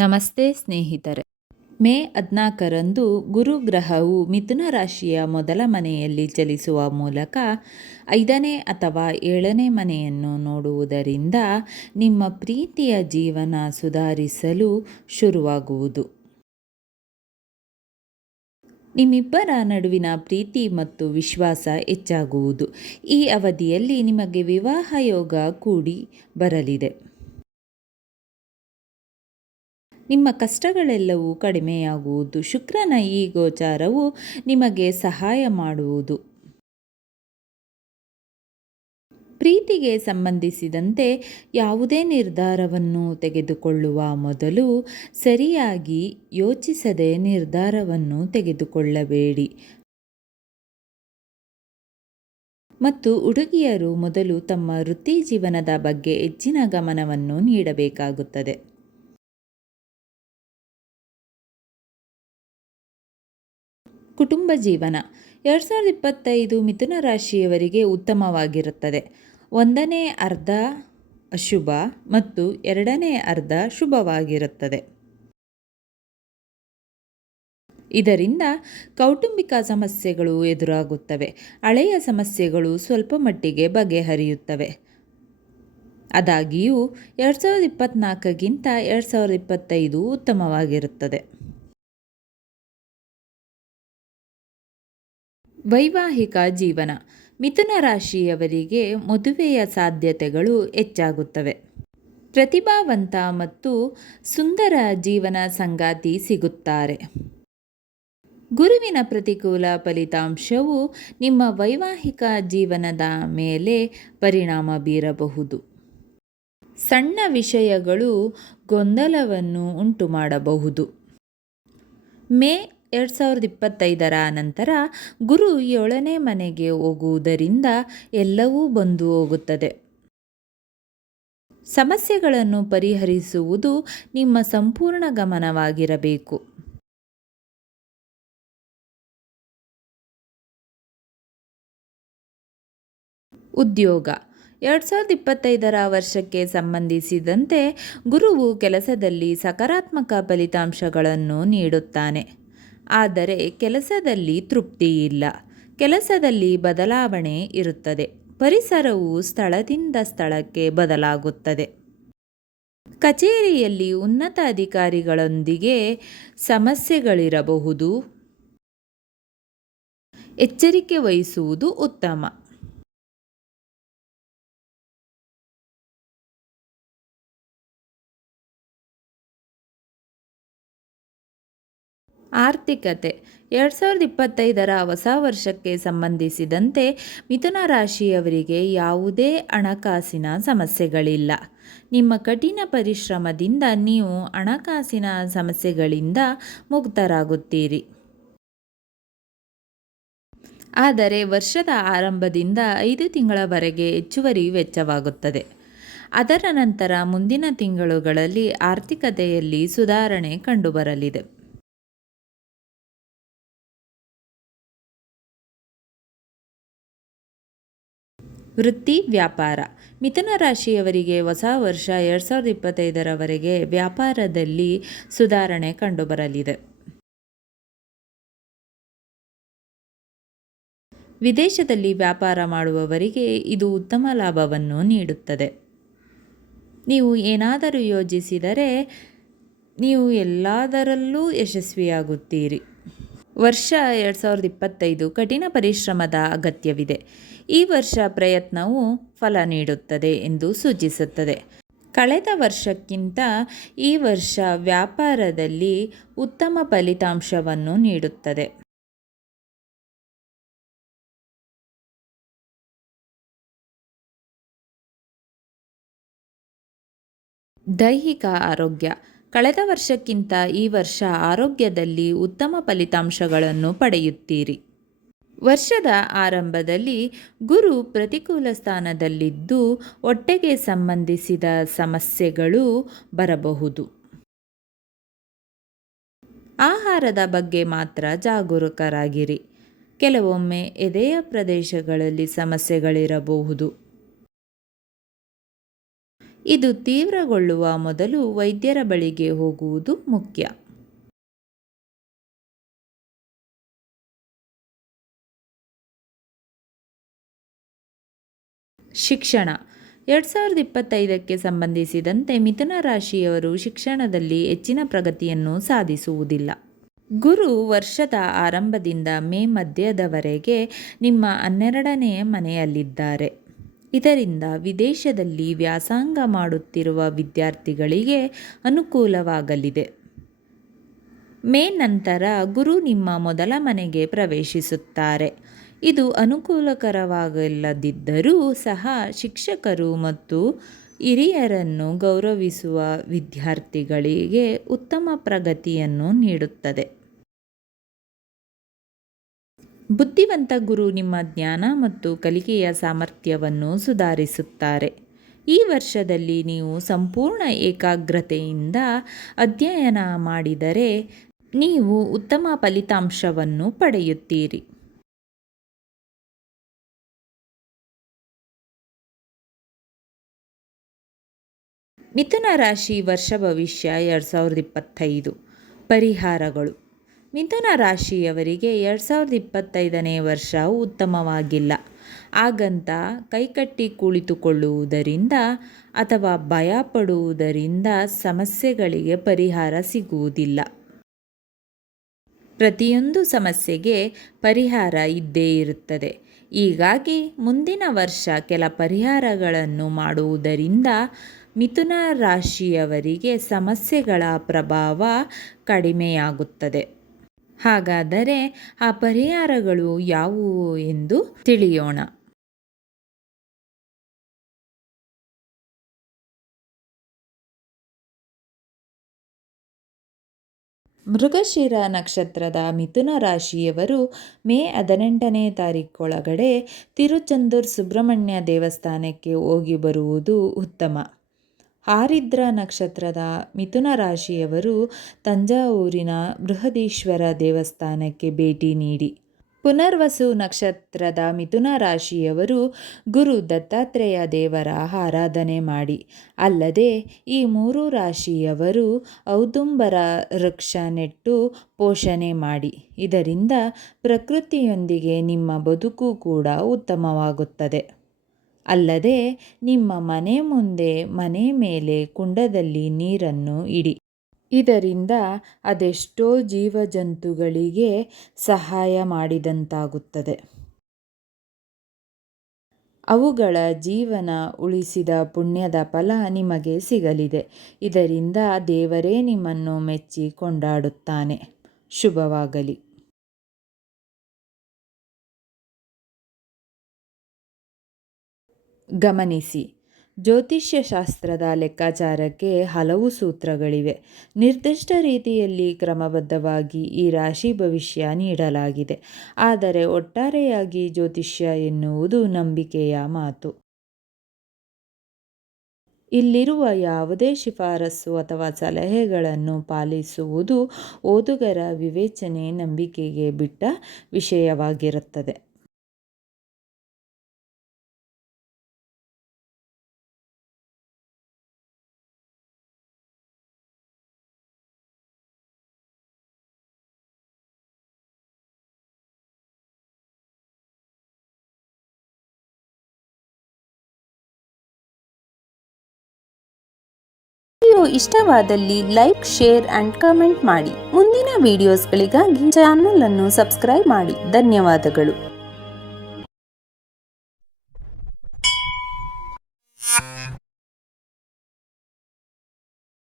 ನಮಸ್ತೆ ಸ್ನೇಹಿತರೆ. ಮೇ 14ರಂದು ಗುರುಗ್ರಹವು ಮಿಥುನ ರಾಶಿಯ ಮೊದಲ ಮನೆಯಲ್ಲಿ ಚಲಿಸುವ ಮೂಲಕ 5ನೇ ಅಥವಾ 7ನೇ ಮನೆಯನ್ನು ನೋಡುವುದರಿಂದ ನಿಮ್ಮ ಪ್ರೀತಿಯ ಜೀವನ ಸುಧಾರಿಸಲು ಶುರುವಾಗುವುದು. ನಿಮ್ಮಿಬ್ಬರ ನಡುವಿನ ಪ್ರೀತಿ ಮತ್ತು ವಿಶ್ವಾಸ ಹೆಚ್ಚಾಗುವುದು. ಈ ಅವಧಿಯಲ್ಲಿ ನಿಮಗೆ ವಿವಾಹ ಯೋಗ ಕೂಡಿ ಬರಲಿದೆ. ನಿಮ್ಮ ಕಷ್ಟಗಳೆಲ್ಲವೂ ಕಡಿಮೆಯಾಗುವುದು. ಶುಕ್ರನ ಈ ಗೋಚಾರವು ನಿಮಗೆ ಸಹಾಯ ಮಾಡುವುದು. ಪ್ರೀತಿಗೆ ಸಂಬಂಧಿಸಿದಂತೆ ಯಾವುದೇ ನಿರ್ಧಾರವನ್ನು ತೆಗೆದುಕೊಳ್ಳುವ ಮೊದಲು ಸರಿಯಾಗಿ ಯೋಚಿಸದೆ ನಿರ್ಧಾರವನ್ನು ತೆಗೆದುಕೊಳ್ಳಬೇಡಿ. ಮತ್ತು ಹುಡುಗಿಯರು ಮೊದಲು ತಮ್ಮ ವೃತ್ತಿ ಜೀವನದ ಬಗ್ಗೆ ಹೆಚ್ಚಿನ ಗಮನವನ್ನು ನೀಡಬೇಕಾಗುತ್ತದೆ. ಕುಟುಂಬ ಜೀವನ 2025 ಮಿಥುನ ರಾಶಿಯವರಿಗೆ ಉತ್ತಮವಾಗಿರುತ್ತದೆ. 1ನೇ ಅರ್ಧ ಅಶುಭ ಮತ್ತು 2ನೇ ಅರ್ಧ ಶುಭವಾಗಿರುತ್ತದೆ. ಇದರಿಂದ ಕೌಟುಂಬಿಕ ಸಮಸ್ಯೆಗಳು ಎದುರಾಗುತ್ತವೆ. ಹಳೆಯ ಸಮಸ್ಯೆಗಳು ಸ್ವಲ್ಪ ಮಟ್ಟಿಗೆ ಬಗೆಹರಿಯುತ್ತವೆ. ಆದಾಗ್ಯೂ 2024ಗಿಂತ 2025 ಉತ್ತಮವಾಗಿರುತ್ತದೆ. ವೈವಾಹಿಕ ಜೀವನ ಮಿಥುನ ರಾಶಿಯವರಿಗೆ ಮದುವೆಯ ಸಾಧ್ಯತೆಗಳು ಹೆಚ್ಚಾಗುತ್ತವೆ. ಪ್ರತಿಭಾವಂತ ಮತ್ತು ಸುಂದರ ಜೀವನ ಸಂಗಾತಿ ಸಿಗುತ್ತಾರೆ. ಗುರುವಿನ ಪ್ರತಿಕೂಲ ಫಲಿತಾಂಶವು ನಿಮ್ಮ ವೈವಾಹಿಕ ಜೀವನದ ಮೇಲೆ ಪರಿಣಾಮ ಬೀರಬಹುದು. ಸಣ್ಣ ವಿಷಯಗಳು ಗೊಂದಲವನ್ನು ಉಂಟುಮಾಡಬಹುದು. ಮೇ 2025ರ ನಂತರ ಗುರು 7ನೇ ಮನೆಗೆ ಹೋಗುವುದರಿಂದ ಎಲ್ಲವೂ ಬಂದು ಹೋಗುತ್ತದೆ. ಸಮಸ್ಯೆಗಳನ್ನು ಪರಿಹರಿಸುವುದು ನಿಮ್ಮ ಸಂಪೂರ್ಣ ಗಮನವಾಗಿರಬೇಕು. ಉದ್ಯೋಗ 2025ರ ವರ್ಷಕ್ಕೆ ಸಂಬಂಧಿಸಿದಂತೆ ಗುರುವು ಕೆಲಸದಲ್ಲಿ ಸಕಾರಾತ್ಮಕ ಫಲಿತಾಂಶಗಳನ್ನು ನೀಡುತ್ತಾನೆ. ಆದರೆ ಕೆಲಸದಲ್ಲಿ ತೃಪ್ತಿ ಇಲ್ಲ. ಕೆಲಸದಲ್ಲಿ ಬದಲಾವಣೆ ಇರುತ್ತದೆ. ಪರಿಸರವು ಸ್ಥಳದಿಂದ ಸ್ಥಳಕ್ಕೆ ಬದಲಾಗುತ್ತದೆ. ಕಚೇರಿಯಲ್ಲಿ ಉನ್ನತ ಅಧಿಕಾರಿಗಳೊಂದಿಗೆ ಸಮಸ್ಯೆಗಳಿರಬಹುದು. ಎಚ್ಚರಿಕೆ ವಹಿಸುವುದು ಉತ್ತಮ. ಆರ್ಥಿಕತೆ 2025ರ ಹೊಸ ವರ್ಷಕ್ಕೆ ಸಂಬಂಧಿಸಿದಂತೆ ಮಿಥುನ ರಾಶಿಯವರಿಗೆ ಯಾವುದೇ ಹಣಕಾಸಿನ ಸಮಸ್ಯೆಗಳಿಲ್ಲ. ನಿಮ್ಮ ಕಠಿಣ ಪರಿಶ್ರಮದಿಂದ ನೀವು ಹಣಕಾಸಿನ ಸಮಸ್ಯೆಗಳಿಂದ ಮುಕ್ತರಾಗುತ್ತೀರಿ. ಆದರೆ ವರ್ಷದ ಆರಂಭದಿಂದ 5 ತಿಂಗಳವರೆಗೆ ಹೆಚ್ಚುವರಿ ವೆಚ್ಚವಾಗುತ್ತದೆ. ಅದರ ನಂತರ ಮುಂದಿನ ತಿಂಗಳುಗಳಲ್ಲಿ ಆರ್ಥಿಕತೆಯಲ್ಲಿ ಸುಧಾರಣೆ ಕಂಡುಬರಲಿದೆ. ವೃತ್ತಿ ವ್ಯಾಪಾರ ಮಿಥುನ ರಾಶಿಯವರಿಗೆ ಹೊಸ ವರ್ಷ 2025ರವರೆಗೆ ವ್ಯಾಪಾರದಲ್ಲಿ ಸುಧಾರಣೆ ಕಂಡುಬರಲಿದೆ. ವಿದೇಶದಲ್ಲಿ ವ್ಯಾಪಾರ ಮಾಡುವವರಿಗೆ ಇದು ಉತ್ತಮ ಲಾಭವನ್ನು ನೀಡುತ್ತದೆ. ನೀವು ಏನಾದರೂ ಯೋಜಿಸಿದರೆ ನೀವು ಎಲ್ಲದರಲ್ಲೂ ಯಶಸ್ವಿಯಾಗುತ್ತೀರಿ. ವರ್ಷ 2025 ಕಠಿಣ ಪರಿಶ್ರಮದ ಅಗತ್ಯವಿದೆ. ಈ ವರ್ಷ ಪ್ರಯತ್ನವು ಫಲ ನೀಡುತ್ತದೆ ಎಂದು ಸೂಚಿಸುತ್ತದೆ. ಕಳೆದ ವರ್ಷಕ್ಕಿಂತ ಈ ವರ್ಷ ವ್ಯಾಪಾರದಲ್ಲಿ ಉತ್ತಮ ಫಲಿತಾಂಶವನ್ನು ನೀಡುತ್ತದೆ. ದೈಹಿಕ ಆರೋಗ್ಯ ಕಳೆದ ವರ್ಷಕ್ಕಿಂತ ಈ ವರ್ಷ ಆರೋಗ್ಯದಲ್ಲಿ ಉತ್ತಮ ಫಲಿತಾಂಶಗಳನ್ನು ಪಡೆಯುತ್ತೀರಿ. ವರ್ಷದ ಆರಂಭದಲ್ಲಿ ಗುರು ಪ್ರತಿಕೂಲ ಸ್ಥಾನದಲ್ಲಿದ್ದು ಹೊಟ್ಟೆಗೆ ಸಂಬಂಧಿಸಿದ ಸಮಸ್ಯೆಗಳು ಬರಬಹುದು. ಆಹಾರದ ಬಗ್ಗೆ ಮಾತ್ರ ಜಾಗರೂಕರಾಗಿರಿ. ಕೆಲವೊಮ್ಮೆ ಎದೆಯ ಪ್ರದೇಶಗಳಲ್ಲಿ ಸಮಸ್ಯೆಗಳಿರಬಹುದು. ಇದು ತೀವ್ರಗೊಳ್ಳುವ ಮೊದಲು ವೈದ್ಯರ ಬಳಿಗೆ ಹೋಗುವುದು ಮುಖ್ಯ. ಶಿಕ್ಷಣ 2025ಕ್ಕೆ ಸಂಬಂಧಿಸಿದಂತೆ ಮಿಥುನ ರಾಶಿಯವರು ಶಿಕ್ಷಣದಲ್ಲಿ ಹೆಚ್ಚಿನ ಪ್ರಗತಿಯನ್ನು ಸಾಧಿಸುವುದಿಲ್ಲ. ಗುರು ವರ್ಷದ ಆರಂಭದಿಂದ ಮೇ ಮಧ್ಯದವರೆಗೆ ನಿಮ್ಮ 12ನೇ ಮನೆಯಲ್ಲಿದ್ದಾರೆ. ಇದರಿಂದ ವಿದೇಶದಲ್ಲಿ ವ್ಯಾಸಂಗ ಮಾಡುತ್ತಿರುವ ವಿದ್ಯಾರ್ಥಿಗಳಿಗೆ ಅನುಕೂಲವಾಗಲಿದೆ. ಮೇ ನಂತರ ಗುರು ನಿಮ್ಮ ಮೊದಲ ಮನೆಗೆ ಪ್ರವೇಶಿಸುತ್ತಾರೆ. ಇದು ಅನುಕೂಲಕರವಾಗಿಲ್ಲದಿದ್ದರೂ ಸಹ ಶಿಕ್ಷಕರು ಮತ್ತು ಹಿರಿಯರನ್ನು ಗೌರವಿಸುವ ವಿದ್ಯಾರ್ಥಿಗಳಿಗೆ ಉತ್ತಮ ಪ್ರಗತಿಯನ್ನು ನೀಡುತ್ತದೆ. ಬುದ್ಧಿವಂತ ಗುರು ನಿಮ್ಮ ಜ್ಞಾನ ಮತ್ತು ಕಲಿಕೆಯ ಸಾಮರ್ಥ್ಯವನ್ನು ಸುಧಾರಿಸುತ್ತಾರೆ. ಈ ವರ್ಷದಲ್ಲಿ ನೀವು ಸಂಪೂರ್ಣ ಏಕಾಗ್ರತೆಯಿಂದ ಅಧ್ಯಯನ ಮಾಡಿದರೆ ನೀವು ಉತ್ತಮ ಫಲಿತಾಂಶವನ್ನು ಪಡೆಯುತ್ತೀರಿ. ಮಿಥುನ ರಾಶಿ ವರ್ಷ ಭವಿಷ್ಯ 2025 ಪರಿಹಾರಗಳು. ಮಿಥುನ ರಾಶಿಯವರಿಗೆ 2025ನೇ ವರ್ಷ ಉತ್ತಮವಾಗಿಲ್ಲ. ಹಾಗಂತ ಕೈಕಟ್ಟಿ ಕುಳಿತುಕೊಳ್ಳುವುದರಿಂದ ಅಥವಾ ಭಯಪಡುವುದರಿಂದ ಸಮಸ್ಯೆಗಳಿಗೆ ಪರಿಹಾರ ಸಿಗುವುದಿಲ್ಲ. ಪ್ರತಿಯೊಂದು ಸಮಸ್ಯೆಗೆ ಪರಿಹಾರ ಇದ್ದೇ ಇರುತ್ತದೆ. ಹೀಗಾಗಿ ಮುಂದಿನ ವರ್ಷ ಕೆಲ ಪರಿಹಾರಗಳನ್ನು ಮಾಡುವುದರಿಂದ ಮಿಥುನ ರಾಶಿಯವರಿಗೆ ಸಮಸ್ಯೆಗಳ ಪ್ರಭಾವ ಕಡಿಮೆಯಾಗುತ್ತದೆ. ಹಾಗಾದರೆ ಆ ಪರಿಹಾರಗಳು ಯಾವುವು ಎಂದು ತಿಳಿಯೋಣ. ಮೃಗಶಿರ ನಕ್ಷತ್ರದ ಮಿಥುನ ರಾಶಿಯವರು ಮೇ 18ನೇ ತಾರೀಖೊಳಗಡೆ ತಿರುಚೆಂದೂರ್ ಸುಬ್ರಹ್ಮಣ್ಯ ದೇವಸ್ಥಾನಕ್ಕೆ ಹೋಗಿ ಬರುವುದು ಉತ್ತಮ. ಆರಿದ್ರ ನಕ್ಷತ್ರದ ಮಿಥುನ ರಾಶಿಯವರು ತಂಜಾವೂರಿನ ಬೃಹದೀಶ್ವರ ದೇವಸ್ಥಾನಕ್ಕೆ ಭೇಟಿ ನೀಡಿ. ಪುನರ್ವಸು ನಕ್ಷತ್ರದ ಮಿಥುನ ರಾಶಿಯವರು ಗುರು ದತ್ತಾತ್ರೇಯ ದೇವರ ಆರಾಧನೆ ಮಾಡಿ. ಅಲ್ಲದೆ ಈ 3 ರಾಶಿಯವರು ಔದುಂಬರ ವೃಕ್ಷ ನೆಟ್ಟು ಪೋಷಣೆ ಮಾಡಿ. ಇದರಿಂದ ಪ್ರಕೃತಿಯೊಂದಿಗೆ ನಿಮ್ಮ ಬದುಕು ಕೂಡ ಉತ್ತಮವಾಗುತ್ತದೆ. ಅಲ್ಲದೆ ನಿಮ್ಮ ಮನೆ ಮುಂದೆ ಮನೆ ಮೇಲೆ ಕುಂಡದಲ್ಲಿ ನೀರನ್ನು ಇಡಿ. ಇದರಿಂದ ಅದೆಷ್ಟೋ ಜೀವಜಂತುಗಳಿಗೆ ಸಹಾಯ ಮಾಡಿದಂತಾಗುತ್ತದೆ. ಅವುಗಳ ಜೀವನ ಉಳಿಸಿದ ಪುಣ್ಯದ ಫಲ ನಿಮಗೆ ಸಿಗಲಿದೆ. ಇದರಿಂದ ದೇವರೇ ನಿಮ್ಮನ್ನು ಮೆಚ್ಚಿ ಕೊಂಡಾಡುತ್ತಾನೆ. ಶುಭವಾಗಲಿ. ಗಮನಿಸಿ, ಜ್ಯೋತಿಷ್ಯ ಶಾಸ್ತ್ರದ ಲೆಕ್ಕಾಚಾರಕ್ಕೆ ಹಲವು ಸೂತ್ರಗಳಿವೆ. ನಿರ್ದಿಷ್ಟ ರೀತಿಯಲ್ಲಿ ಕ್ರಮಬದ್ಧವಾಗಿ ಈ ರಾಶಿ ಭವಿಷ್ಯ ನೀಡಲಾಗಿದೆ. ಆದರೆ ಒಟ್ಟಾರೆಯಾಗಿ ಜ್ಯೋತಿಷ್ಯ ಎನ್ನುವುದು ನಂಬಿಕೆಯ ಮಾತು. ಇಲ್ಲಿರುವ ಯಾವುದೇ ಶಿಫಾರಸು ಅಥವಾ ಸಲಹೆಗಳನ್ನು ಪಾಲಿಸುವುದು ಓದುಗರ ವಿವೇಚನೆ, ನಂಬಿಕೆಗೆ ಬಿಟ್ಟ ವಿಷಯವಾಗಿರುತ್ತದೆ. ವಿಡಿಯೋ ಇಷ್ಟವಾದಲ್ಲಿ ಲೈಕ್, ಶೇರ್ ಅಂಡ್ ಕಮೆಂಟ್ ಮಾಡಿ. ಮುಂದಿನ ವಿಡಿಯೋಸ್ಗಳಿಗಾಗಿ ಚಾನೆಲ್ ಅನ್ನು ಸಬ್ಸ್ಕ್ರೈಬ್ ಮಾಡಿ. ಧನ್ಯವಾದಗಳು.